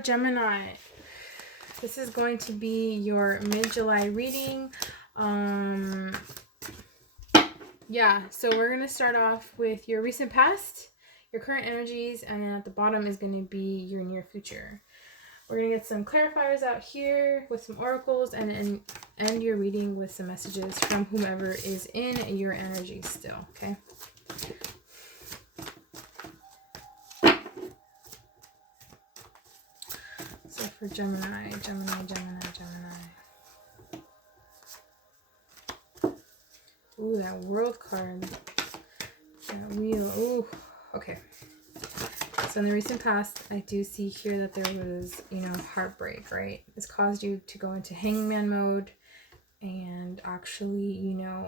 Gemini, this is going to be your mid-July reading. Yeah, so we're going to start off with your recent past, your current energies, and then at the bottom is going to be your near future. We're going to get some clarifiers out here with some oracles, and then end your reading with some messages from whomever is in your energy still, okay? So for Gemini. Ooh, that world card. That wheel. Ooh, okay. So in the recent past, I do see here that there was, heartbreak, right? This caused you to go into hangman mode and actually, you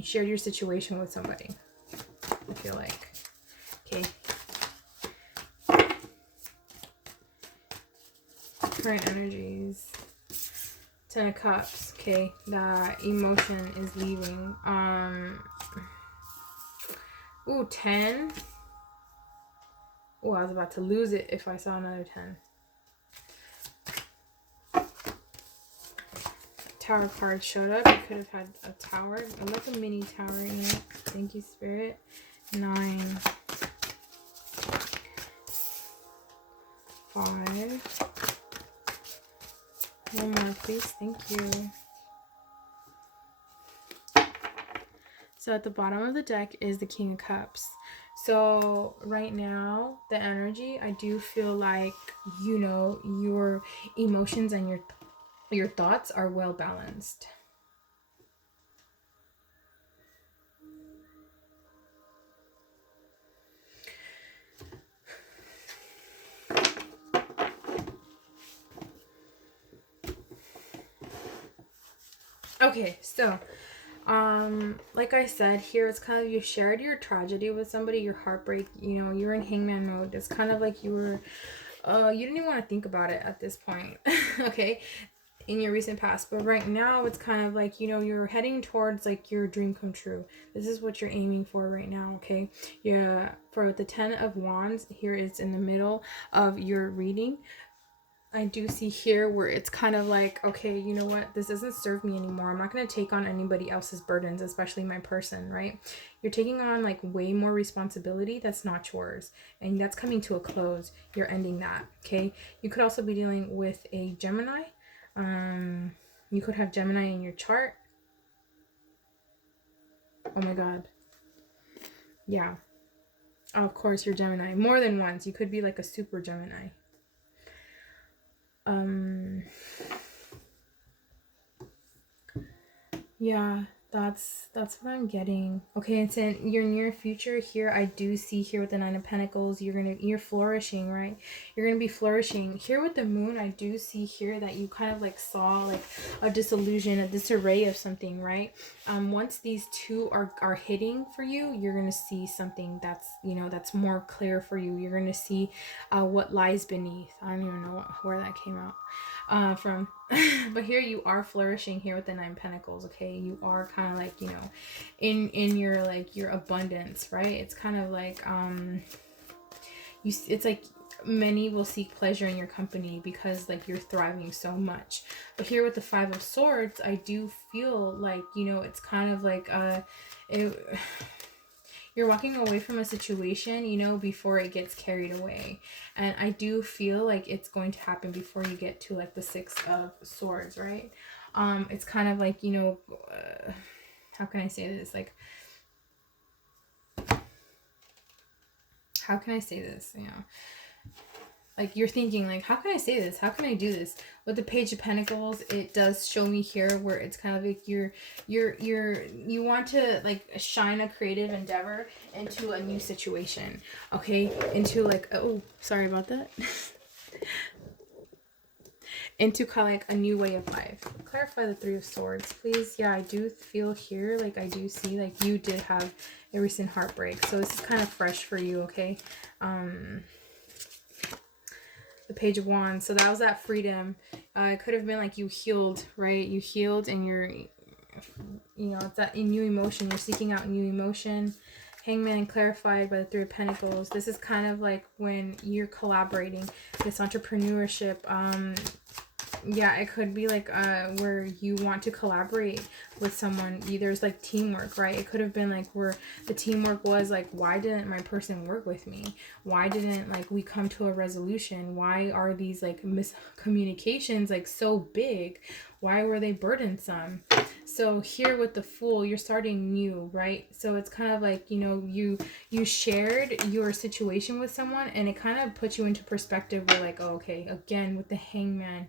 shared your situation with somebody, I feel like. Okay. Current energies. 10 of Cups. Okay. That emotion is leaving. Ooh, 10. Oh, I was about to lose it if I saw another 10. Tower card showed up. You could have had a tower. I like a mini tower in it. Thank you, Spirit. 9. 5. One more, please. Thank you. So at the bottom of the deck is the King of Cups. So right now, the energy, I do feel like, your emotions and your thoughts are well balanced. Okay, so like I said, here it's kind of you shared your tragedy with somebody, your heartbreak, you're in hangman mode. It's kind of like you were you didn't even want to think about it at this point. Okay, in your recent past, but right now it's kind of like, you're heading towards like your dream come true. This is what you're aiming for right now. Okay, yeah, for the 10 of Wands here is in the middle of your reading. I do see here where it's kind of like, okay, you know what? This doesn't serve me anymore. I'm not going to take on anybody else's burdens, especially my person, right? You're taking on like way more responsibility that's not yours. And that's coming to a close. You're ending that, okay? You could also be dealing with a Gemini. You could have Gemini in your chart. Oh my God. Yeah. Of course, you're Gemini. More than once. You could be like a super Gemini. Yeah, that's what I'm getting. Okay, it's in your near future here. I do see here with the 9 of Pentacles, you're flourishing, right? You're gonna be flourishing. Here with the Moon, I do see here that you kind of like saw like a disillusion, a disarray of something, right? Once these two are hitting for you, you're gonna see something that's that's more clear for you. You're gonna see what lies beneath. I don't even know where that came out from. But here you are flourishing here with the 9 Pentacles. Okay, you are kind of like in your like your abundance, right? It's kind of like it's like many will seek pleasure in your company because like you're thriving so much. But here with the 5 of Swords, I do feel like it's kind of like you're walking away from a situation, before it gets carried away. And I do feel like it's going to happen before you get to like the 6 of Swords, right? It's kind of like, how can I say this? Like, how can I say this? Like you're thinking like, how can I say this? How can I do this? With the Page of Pentacles, it does show me here where it's kind of like you want to like shine a creative endeavor into a new situation. Okay, into like, oh, sorry about that. Into kind of like a new way of life. Clarify the 3 of Swords, please. Yeah, I do feel here, like I do see like you did have a recent heartbreak, so this is kind of fresh for you. Okay, the Page of Wands. So that was that freedom. It could have been like you healed, right? You healed and you're, it's that new emotion. You're seeking out new emotion. Hangman clarified by the Three of Pentacles. This is kind of like when you're collaborating, this entrepreneurship. Yeah, it could be like where you want to collaborate with someone. There's like teamwork, right? It could have been like where the teamwork was like, why didn't my person work with me? Why didn't like we come to a resolution? Why are these like miscommunications like so big? Why were they burdensome? So here with the Fool, you're starting new, right? So it's kind of like, you know, you shared your situation with someone, and it kind of puts you into perspective where like, oh, okay, again with the Hangman,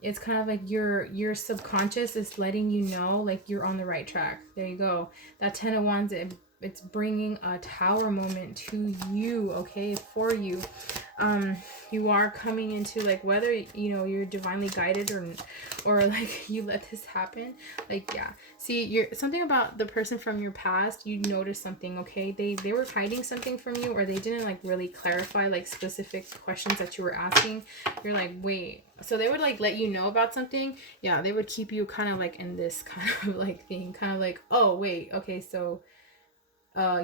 it's kind of like your subconscious is letting you know like you're on the right track. There you go. That Ten of Wands, it's bringing a Tower moment to you, okay, for you. You are coming into like, whether you know you're divinely guided or like you let this happen, like, yeah, see, you're something about the person from your past. You noticed something, okay, they were hiding something from you, or they didn't like really clarify like specific questions that you were asking. You're like, wait, so they would like let you know about something. Yeah, they would keep you kind of like in this kind of like thing, kind of like, oh wait, okay, so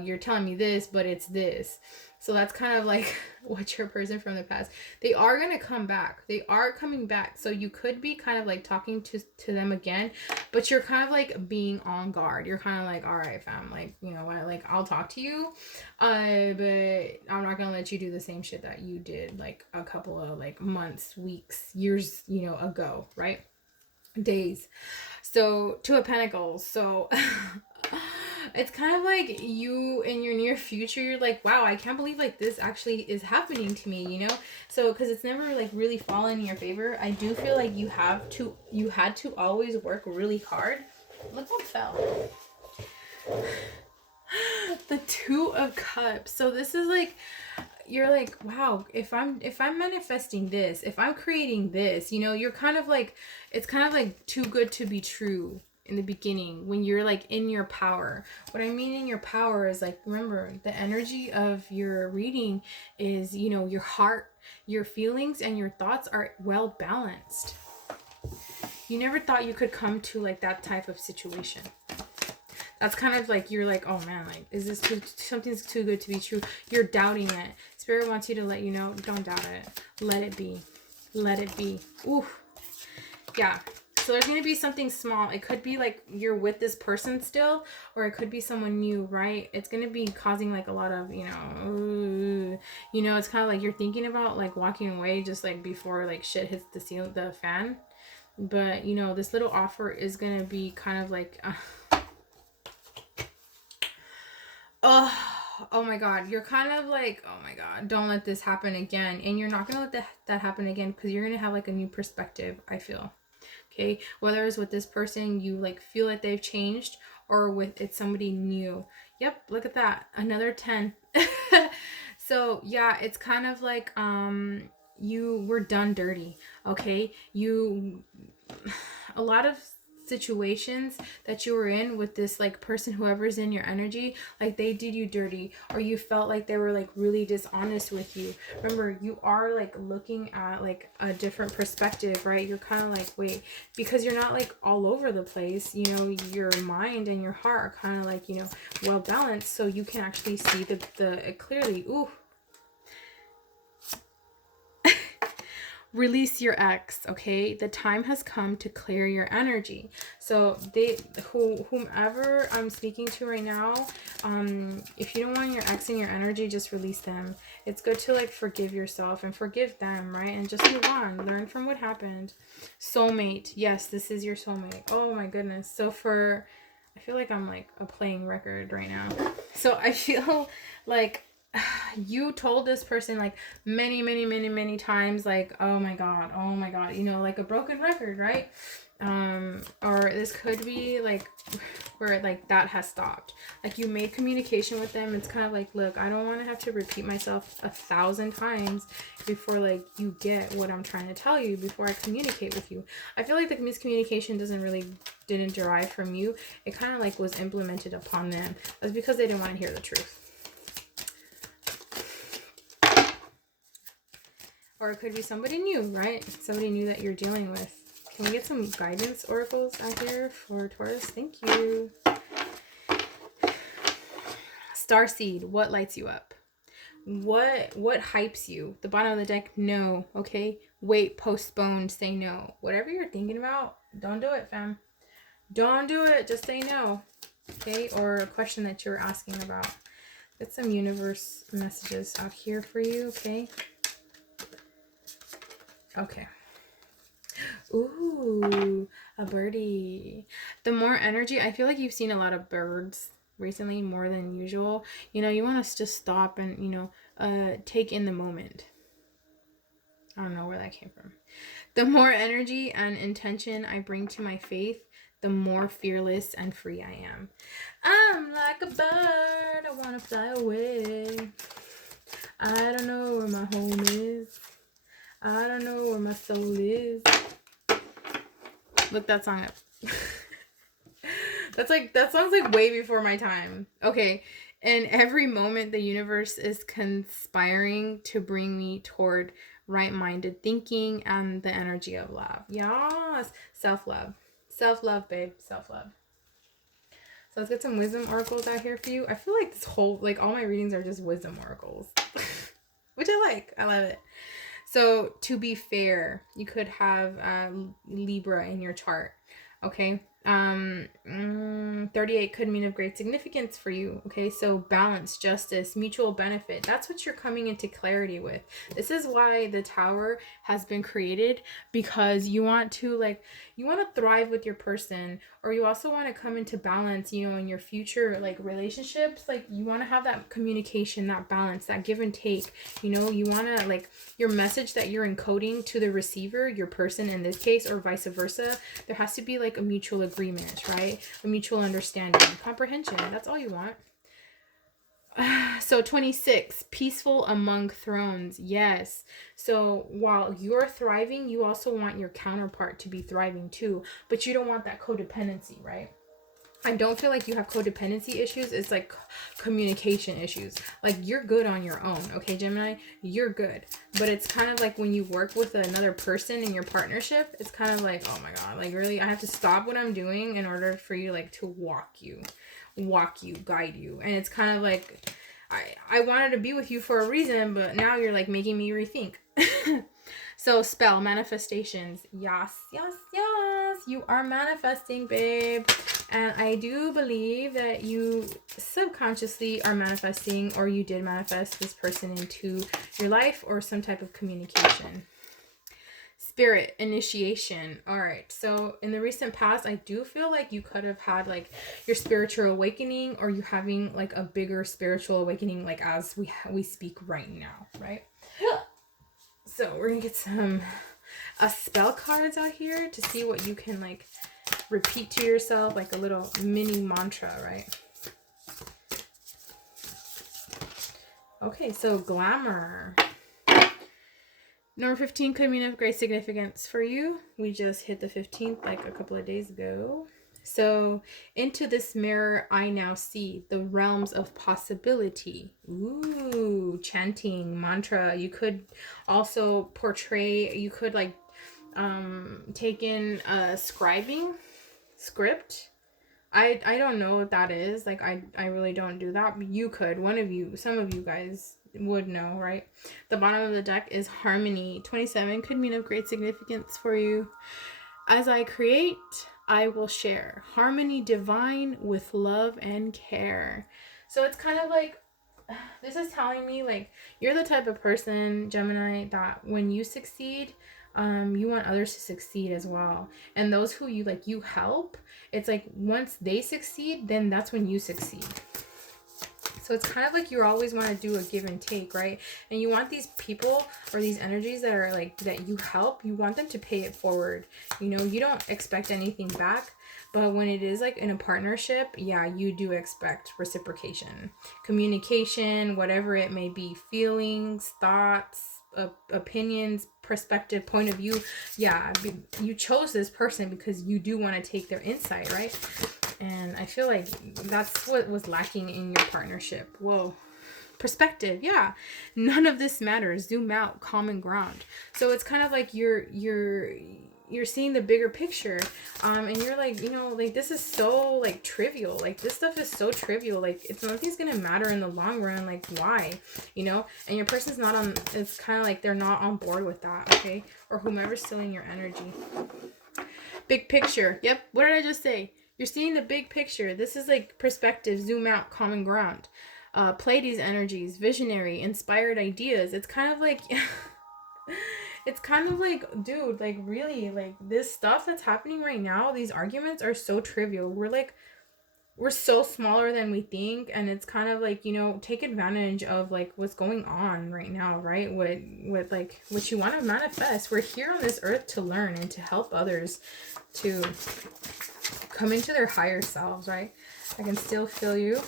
you're telling me this, but it's this. So that's kind of like what your person from the past, they are going to come back. They are coming back. So you could be kind of like talking to them again, but you're kind of like being on guard. You're kind of like, all right, fam, like, you know what, like, I'll talk to you, but I'm not going to let you do the same shit that you did like a couple of like months, weeks, years, you know, ago, right? Days. So Two of Pentacles. So it's kind of like you in your near future, you're like, wow, I can't believe like this actually is happening to me, you know? So because it's never like really fallen in your favor, I do feel like you had to always work really hard. Look what fell. The Two of Cups. So this is like, you're like, wow, if I'm manifesting this, if I'm creating this, you know, you're kind of like, it's kind of like too good to be true in the beginning when you're like in your power. What I mean in your power is like, remember, the energy of your reading is, you know, your heart, your feelings, and your thoughts are well balanced. You never thought you could come to like that type of situation. That's kind of like, you're like, oh man, like, is this something's too good to be true? You're doubting it. Spirit wants you to let you know, don't doubt it. Let it be. Let it be. Ooh. Yeah. So there's going to be something small. It could be like you're with this person still, or it could be someone new, right? It's going to be causing like a lot of, you know, it's kind of like you're thinking about like walking away just like before like shit hits the fan. But, you know, this little offer is going to be kind of like, oh my god, you're kind of like, oh my god, don't let this happen again. And you're not gonna let that happen again, because you're gonna have like a new perspective, I feel. Okay, whether it's with this person, you like feel like they've changed, or with it's somebody new. Yep, look at that, another 10. So yeah, it's kind of like you were done dirty. Okay, a lot of situations that you were in with this like person, whoever's in your energy, like they did you dirty, or you felt like they were like really dishonest with you. Remember, you are like looking at like a different perspective, right? You're kind of like, wait, because you're not like all over the place, you know, your mind and your heart are kind of like, you know, well balanced, so you can actually see the clearly. Ooh. Release your ex, okay? The time has come to clear your energy. So whomever I'm speaking to right now, if you don't want your ex in your energy, just release them. It's good to like forgive yourself and forgive them, right? And just move on. Learn from what happened. Soulmate. Yes, this is your soulmate. Oh my goodness. So I feel like I'm like a playing record right now. So I feel like you told this person like many times, like, oh my god, you know, like a broken record, right? Or this could be like where like that has stopped, like you made communication with them. It's kind of like, look, I don't want to have to repeat myself 1,000 times before like you get what I'm trying to tell you, before I communicate with you. I feel like the miscommunication didn't derive from you. It kind of like was implemented upon them. That's because they didn't want to hear the truth. Or it could be somebody new, right? Somebody new that you're dealing with. Can we get some guidance oracles out here for Taurus? Thank you. Starseed, what lights you up? What hypes you? The bottom of the deck, no. Okay, wait, postpone, say no. Whatever you're thinking about, don't do it, fam. Don't do it. Just say no. Okay, or a question that you're asking about. Get some universe messages out here for you. Okay. Okay. Ooh, a birdie. The more energy, I feel like you've seen a lot of birds recently, more than usual. You know, you want to just stop and, you know, take in the moment. I don't know where that came from. The more energy and intention I bring to my faith, the more fearless and free I am. I'm like a bird, I want to fly away. I don't know where my home is. I don't know where my soul is. Look that song up. That song's like way before my time. Okay. In every moment, the universe is conspiring to bring me toward right-minded thinking and the energy of love. Yes. Self-love. Self-love, babe. Self-love. So let's get some wisdom oracles out here for you. I feel like this whole, like, all my readings are just wisdom oracles. Which I like. I love it. So, to be fair, you could have Libra in your chart. Okay. 38 could mean of great significance for you. Okay, so balance, justice, mutual benefit. That's what you're coming into clarity with. This is why the Tower has been created, because you want to thrive with your person, or you also want to come into balance, you know, in your future like relationships. Like, you want to have that communication, that balance, that give and take. You know, you want to, like, your message that you're encoding to the receiver, your person in this case, or vice versa, there has to be like a mutual agreement, right? A mutual understanding, comprehension. That's all you want. So 26, peaceful among thrones. Yes. So while you're thriving, you also want your counterpart to be thriving too, but you don't want that codependency, right? I don't feel like you have codependency issues. It's like communication issues. Like, you're good on your own, okay, Gemini? You're good. But it's kind of like when you work with another person in your partnership, it's kind of like, oh my God, like, really, I have to stop what I'm doing in order for you, like, to walk you, guide you. And it's kind of like, I wanted to be with you for a reason, but now you're like making me rethink. So spell, manifestations. Yes. You are manifesting, babe. And I do believe that you subconsciously are manifesting, or you did manifest this person into your life, or some type of communication. Spirit, initiation. All right. So in the recent past, I do feel like you could have had like your spiritual awakening, or you having like a bigger spiritual awakening, like as we speak right now, right? So we're gonna get some spell cards out here to see what you can like repeat to yourself, like a little mini mantra, right? Okay, so glamour. Number 15 could mean of great significance for you. We just hit the 15th like a couple of days ago. So, into this mirror, I now see the realms of possibility. Ooh, chanting, mantra. You could also portray, you could like take in scribing, script. I don't know what that is. Like, I really don't do that. You could. Some of you guys would know, right? The bottom of the deck is harmony. 27 could mean of great significance for you. As I create, I will share. Harmony divine with love and care. So it's kind of like, this is telling me like you're the type of person, Gemini, that when you succeed, you want others to succeed as well. And those who you help, it's like once they succeed, then that's when you succeed. So it's kind of like you always want to do a give and take, right? And you want these people or these energies that are like, that you help, you want them to pay it forward. You know, you don't expect anything back. But when it is like in a partnership, yeah, you do expect reciprocation, communication, whatever it may be, feelings, thoughts, opinions, perspective, point of view. Yeah, you chose this person because you do want to take their insight, right? And I feel like that's what was lacking in your partnership. Whoa. Perspective, yeah. None of this matters. Zoom out, common ground. So it's kind of like you're seeing the bigger picture, and you're like, you know, like, this is so like trivial, like this stuff is so trivial, like it's nothing's gonna matter in the long run, like why, you know? And your person's not on, it's kind of like they're not on board with that, okay? Or whomever's stealing your energy. Big picture. Yep, what did I just say? You're seeing the big picture. This is like perspective, zoom out, common ground. Pleiades energies, visionary, inspired ideas. It's kind of like it's kind of like, dude, like really, like this stuff that's happening right now, these arguments are so trivial. We're so smaller than we think, and it's kind of like, you know, take advantage of like what's going on right now, right? With like what you want to manifest. We're here on this earth to learn and to help others to come into their higher selves, right? I can still feel you.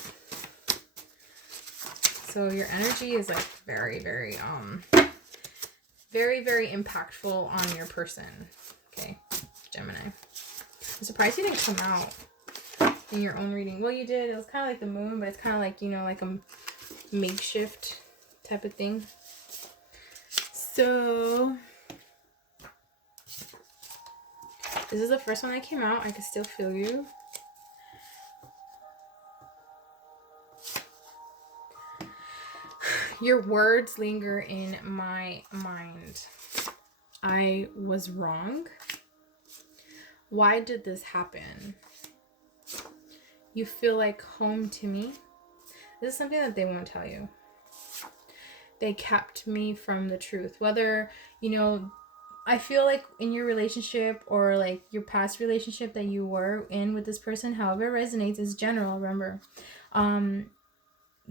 So your energy is like very, very very impactful on your person. Okay, Gemini. I'm surprised you didn't come out in your own reading. Well, you did. It was kind of like the moon, but it's kind of like, you know, like a makeshift type of thing. So this is the first one that came out. I can still feel you. Your words linger in my mind. I was wrong. Why did this happen? You feel like home to me. This is something that they won't tell you. They kept me from the truth. Whether, you know, I feel like in your relationship or like your past relationship that you were in with this person, however it resonates, is general, remember.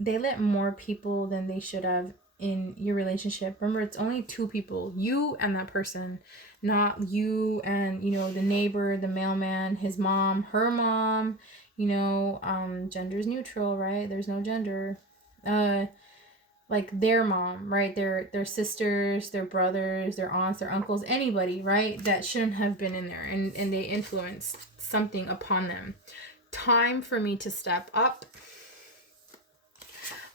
They let more people than they should have in your relationship. Remember, it's only two people, you and that person, not you and, you know, the neighbor, the mailman, his mom, her mom, you know, gender's neutral, right? There's no gender. Like their mom, right? Their sisters, their brothers, their aunts, their uncles, anybody, right? That shouldn't have been in there, and they influenced something upon them. Time for me to step up.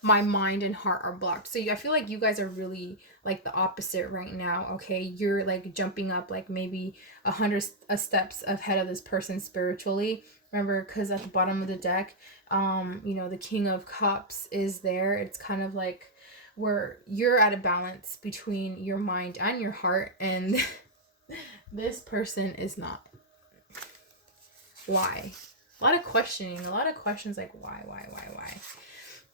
My mind and heart are blocked. So I feel like you guys are really like the opposite right now, okay? You're like jumping up like maybe 100 steps ahead of this person spiritually. Remember, because at the bottom of the deck, you know, the King of Cups is there. It's kind of like where you're at a balance between your mind and your heart, and this person is not. Why? A lot of questioning, a lot of questions like why?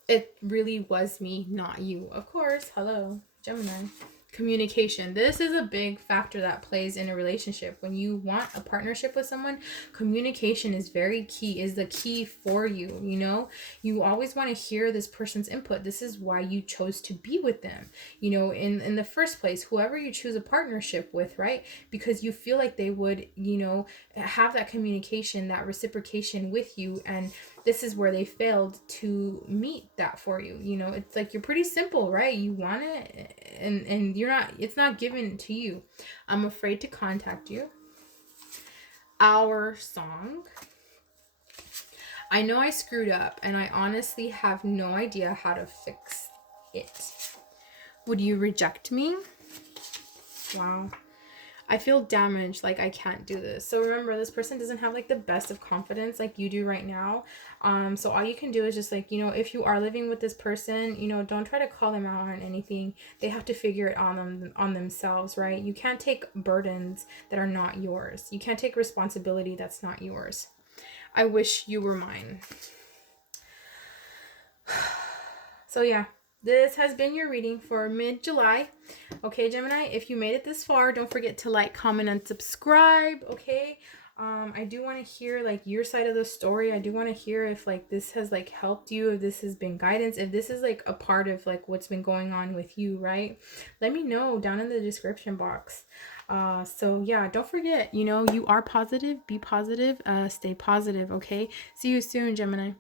It really was me, not you. Of course. Hello, Gemini. Communication. This is a big factor that plays in a relationship. When you want a partnership with someone, communication is very key, is the key for you, you know? You always want to hear this person's input. This is why you chose to be with them, you know, in the first place, whoever you choose a partnership with, right? Because you feel like they would, you know, have that communication, that reciprocation with you, and this is where they failed to meet that for you. You know, it's like you're pretty simple, right? You want it, and you're not, it's not given to you. I'm afraid to contact you. Our song. I know I screwed up, and I honestly have no idea how to fix it. Would you reject me? Wow. I feel damaged, like I can't do this. So remember, this person doesn't have like the best of confidence like you do right now. So all you can do is just like, you know, if you are living with this person, you know, don't try to call them out on anything. They have to figure it on themselves, right? You can't take burdens that are not yours. You can't take responsibility that's not yours. I wish you were mine. So yeah. This has been your reading for mid-July. Okay, Gemini, if you made it this far, don't forget to like, comment, and subscribe, okay? I do want to hear like your side of the story. I do want to hear if like this has like helped you, if this has been guidance, if this is like a part of like what's been going on with you, right? Let me know down in the description box. So yeah, don't forget, you know, you are positive, be positive, stay positive, okay? See you soon, Gemini.